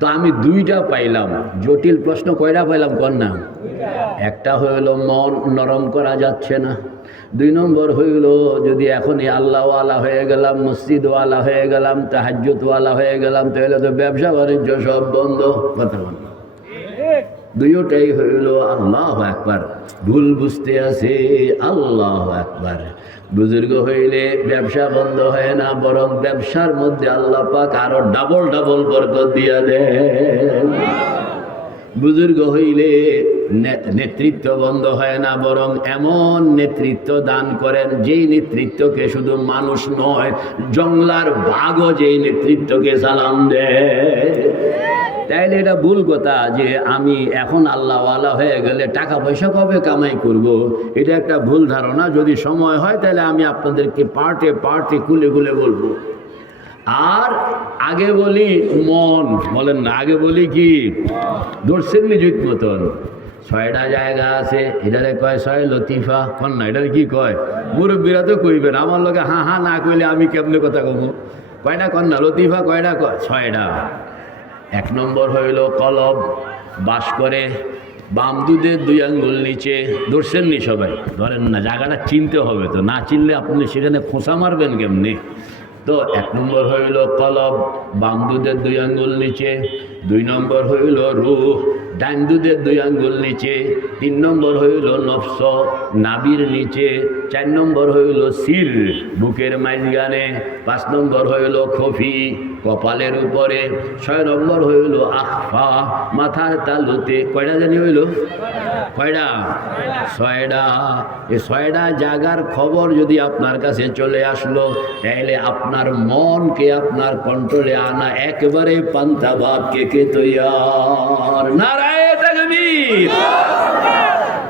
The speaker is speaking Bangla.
তো আমি দুইটা পাইলাম। জটিল প্রশ্ন কয়টা পাইলাম কন্যা একটা হইল মন নরম করা যাচ্ছে না। দুই নম্বর হইল যদি এখনই আল্লাহওয়ালা হয়ে গেলাম, মসজিদওয়ালা হয়ে গেলাম তাহাজওয়ালা হয়ে গেলাম, তাহলে তো ব্যবসা বাণিজ্য সব বন্ধ। কথা বল। দুইটাই হইল আল্লাহ একবার ভুল বুঝতে আছে, আল্লাহ একবার বুজুর্গ হইলে ব্যবসা বন্ধ হয় না, বরং ব্যবসার মধ্যে আল্লাহ পাক আরও ডাবল ডাবল বরকত দিয়া দেয় বুজুর্গ হইলে নেতৃত্ব বন্ধ হয় না, বরং এমন নেতৃত্ব দান করেন যেই নেতৃত্বকে শুধু মানুষ নয়, জংলার বাঘও যেই নেতৃত্বকে সালাম দেয়। তাইলে এটা ভুল কথা যে আমি এখন আল্লাহওয়ালা হয়ে গেলে টাকা পয়সা কবে কামাই করব। এটা একটা ভুল ধারণা। যদি সময় হয় তাহলে আমি আপনাদেরকে পার্টে পার্টে খুলে খুলে বলব। আর আগে বলি মন, বলেন না, আগে বলি কি? ধরছেন নিযুত মতন। ছয়টা জায়গা আছে, এটারে কয় ছয় লতিফা? কন না, এটারে কি কয়? মুরব্বীরা তো কইবেন, আমার লোকে হা হা না কইলে আমি কেমনে কথা কব কয়টা কন না, লতিফা কয়টা কয়, ছয়টা। এক নম্বর হইল কলব, বাস করে বাম দুধের দুই আঙ্গুল নিচে, ধরছেন নি সবাই? ধরেন না, জায়গাটা চিনতে হবে তো, না চিনলে আপনি সেখানে খোঁসা মারবেন কেমনি? তো এক নম্বর হইল কলব, বাম দুই আঙ্গুল নিচে, দুই নম্বর হইল রুহ, ডান দুধের দুই আঙ্গুল নিচে, তিন নম্বর হইল নফস, নাবির নিচে, চার নম্বর হইল সির, বুকের মাঝগানে পাঁচ নম্বর হইল খফি, কপালের উপরে, ছয় নম্বর হইল আখফা মাথার তালুতে, কয়টা জানি হইল? কয়টা? ছয়টা। এ ছয়টা জাগার খবর যদি আপনার কাছে চলে আসলো, তাইলে আপনার মনকে আপনার কন্ট্রোলে আনা একবারে পান্তা ভাব কে তৈয়ার? নারায়